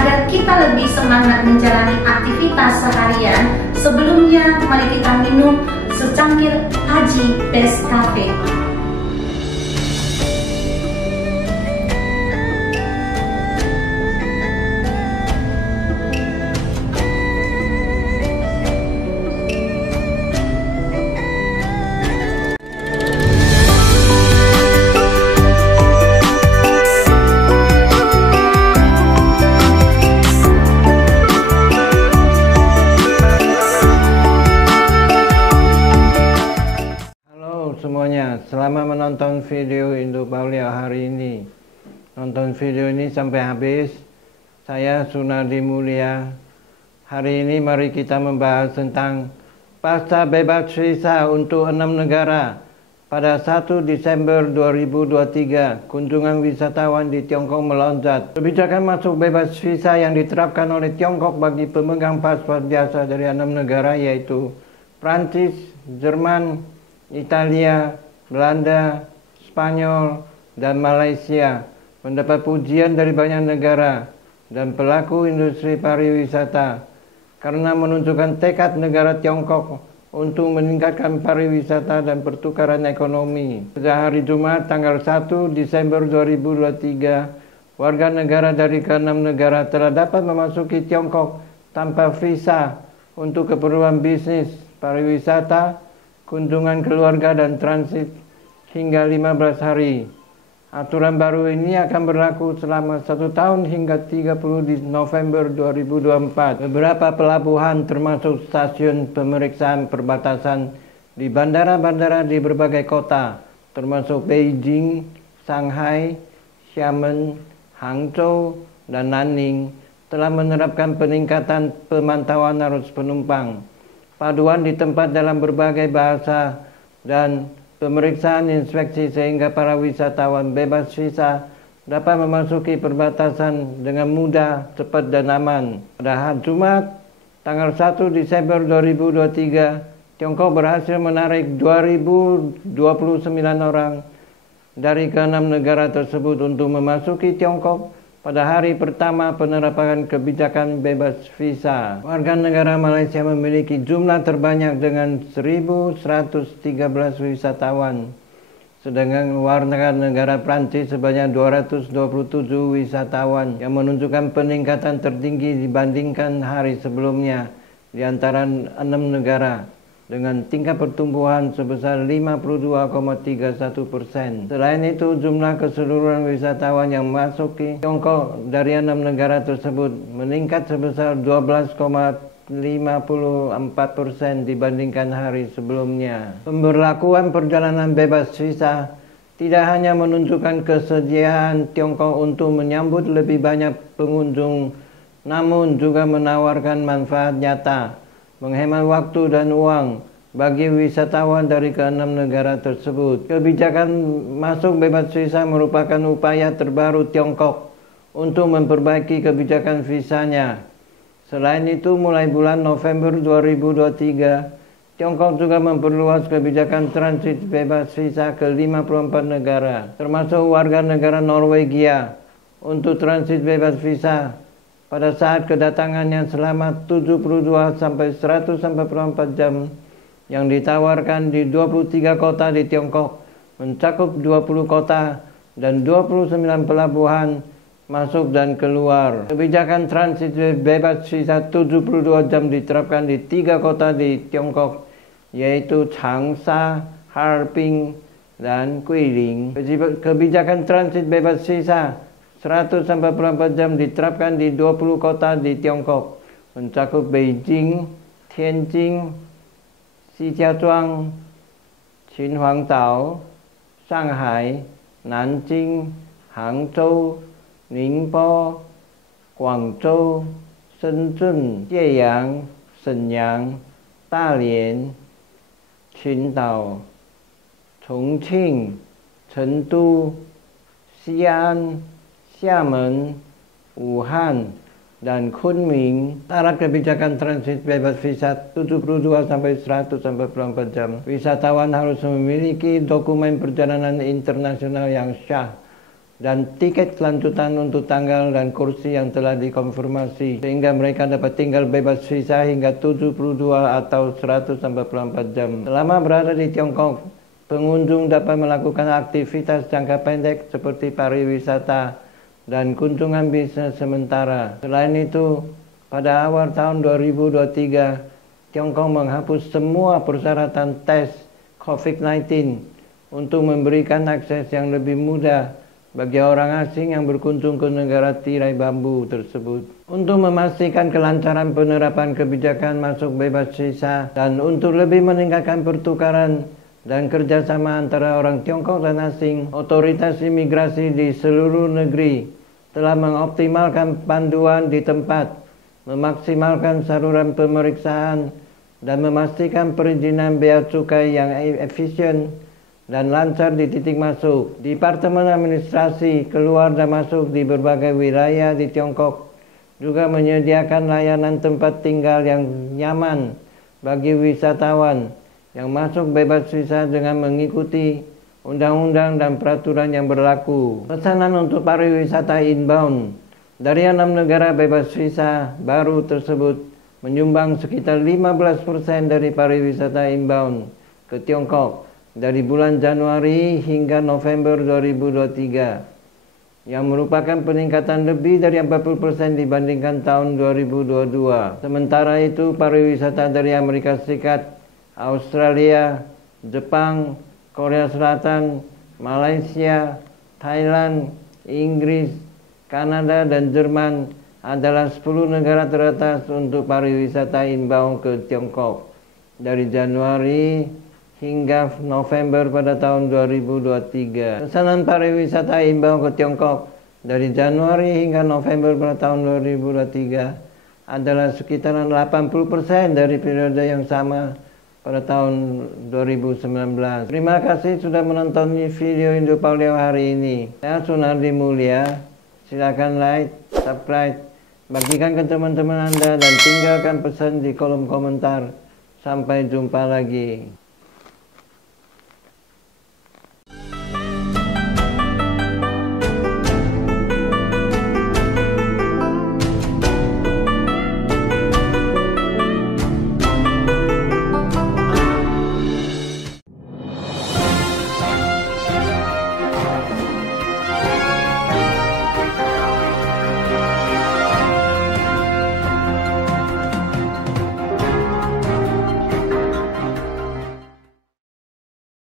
Agar kita lebih semangat menjalani aktivitas seharian, sebelumnya mari kita minum secangkir Haji Best Cafe. Semuanya, selamat menonton video Induk Baulia hari ini. Nonton video ini sampai habis. Saya Sunardi Mulia. Hari ini mari kita membahas tentang pasca bebas visa untuk 6 negara. Pada 1 Desember 2023, kunjungan wisatawan di Tiongkok melonjak. Kebijakan masuk bebas visa yang diterapkan oleh Tiongkok bagi pemegang paspor biasa dari 6 negara yaitu Prancis, Jerman, Italia, Belanda, Spanyol, dan Malaysia mendapat pujian dari banyak negara dan pelaku industri pariwisata karena menunjukkan tekad negara Tiongkok untuk meningkatkan pariwisata dan pertukaran ekonomi. Sejak hari Jumat tanggal 1 Desember 2023, warga negara dari ke-6 negara telah dapat memasuki Tiongkok tanpa visa untuk keperluan bisnis, pariwisata, kunjungan keluarga dan transit hingga 15 hari. Aturan baru ini akan berlaku selama 1 tahun hingga 30 November 2024. Beberapa pelabuhan termasuk stasiun pemeriksaan perbatasan di bandara-bandara di berbagai kota termasuk Beijing, Shanghai, Xiamen, Hangzhou, dan Nanning telah menerapkan peningkatan pemantauan arus penumpang. Paduan di tempat dalam berbagai bahasa dan pemeriksaan inspeksi sehingga para wisatawan bebas visa dapat memasuki perbatasan dengan mudah, cepat, dan aman. Pada hari Jumat, tanggal 1 Desember 2023, Tiongkok berhasil menarik 2.029 orang dari ke-6 negara tersebut untuk memasuki Tiongkok pada hari pertama penerapan kebijakan bebas visa. Warga negara Malaysia memiliki jumlah terbanyak dengan 1.113 wisatawan. Sedangkan warga negara Prancis sebanyak 227 wisatawan yang menunjukkan peningkatan tertinggi dibandingkan hari sebelumnya di antara 6 negara dengan tingkat pertumbuhan sebesar 52,31%. Selain itu, jumlah keseluruhan wisatawan yang masuk ke Tiongkok dari 6 negara tersebut meningkat sebesar 12,54% dibandingkan hari sebelumnya. Pemberlakuan perjalanan bebas visa tidak hanya menunjukkan kesediaan Tiongkok untuk menyambut lebih banyak pengunjung, namun juga menawarkan manfaat nyata, menghemat waktu dan uang bagi wisatawan dari ke-6 negara tersebut. Kebijakan masuk bebas visa merupakan upaya terbaru Tiongkok untuk memperbaiki kebijakan visanya. Selain itu, mulai bulan November 2023, Tiongkok juga memperluas kebijakan transit bebas visa ke 54 negara, termasuk warga negara Norwegia untuk transit bebas visa pada saat kedatangannya selama 72 sampai 144 jam yang ditawarkan di 23 kota di Tiongkok, mencakup 20 kota dan 29 pelabuhan masuk dan keluar. Kebijakan transit bebas visa 72 jam diterapkan di 3 kota di Tiongkok, yaitu Changsha, Harbin, dan Guilin. Kebijakan transit bebas visa 144 jam diterapkan di 20 kota di Tiongkok, mencakup Beijing, Tianjin, Shijiazhuang, Qinhuangdao, Shanghai, Nanjing, Hangzhou, Ningbo, Guangzhou, Shenzhen, Jieyang, Shenyang, Dalian, Qingdao, Chongqing, Chengdu, Xi'an, Xiamen, Wuhan, dan Kunming. Syarat kebijakan transit bebas visa 72 sampai 144 jam. Wisatawan harus memiliki dokumen perjalanan internasional yang sah dan tiket kelanjutan untuk tanggal dan kursi yang telah dikonfirmasi, sehingga mereka dapat tinggal bebas visa hingga 72 atau 184 jam. Selama berada di Tiongkok, pengunjung dapat melakukan aktivitas jangka pendek seperti pariwisata dan kunjungan bisnis sementara. Selain itu, pada awal tahun 2023, Tiongkok menghapus semua persyaratan tes COVID-19 untuk memberikan akses yang lebih mudah bagi orang asing yang berkunjung ke negara tirai bambu tersebut. Untuk memastikan kelancaran penerapan kebijakan masuk bebas visa dan untuk lebih meningkatkan pertukaran dan kerjasama antara orang Tiongkok dan asing, otoritas imigrasi di seluruh negeri telah mengoptimalkan panduan di tempat, memaksimalkan saluran pemeriksaan, dan memastikan perizinan bea cukai yang efisien dan lancar di titik masuk. Departemen Administrasi Keluar dan Masuk di berbagai wilayah di Tiongkok juga menyediakan layanan tempat tinggal yang nyaman bagi wisatawan yang masuk bebas visa dengan mengikuti undang-undang dan peraturan yang berlaku. Pesanan untuk pariwisata inbound dari 6 negara bebas visa baru tersebut menyumbang sekitar 15% dari pariwisata inbound ke Tiongkok dari bulan Januari hingga November 2023, yang merupakan peningkatan lebih dari 40% dibandingkan tahun 2022. Sementara itu, pariwisata dari Amerika Serikat, Australia, Jepang, Korea Selatan, Malaysia, Thailand, Inggris, Kanada, dan Jerman adalah 10 negara teratas untuk pariwisata inbound ke Tiongkok dari Januari hingga November pada tahun 2023. Pesanan pariwisata inbound ke Tiongkok dari Januari hingga November pada tahun 2023 adalah sekitar 80% dari periode yang sama pada tahun 2019. Terima kasih sudah menonton video Indo Paulio hari ini. Saya Sunardi Mulia. Silakan like, subscribe, bagikan ke teman-teman Anda, dan tinggalkan pesan di kolom komentar. Sampai jumpa lagi.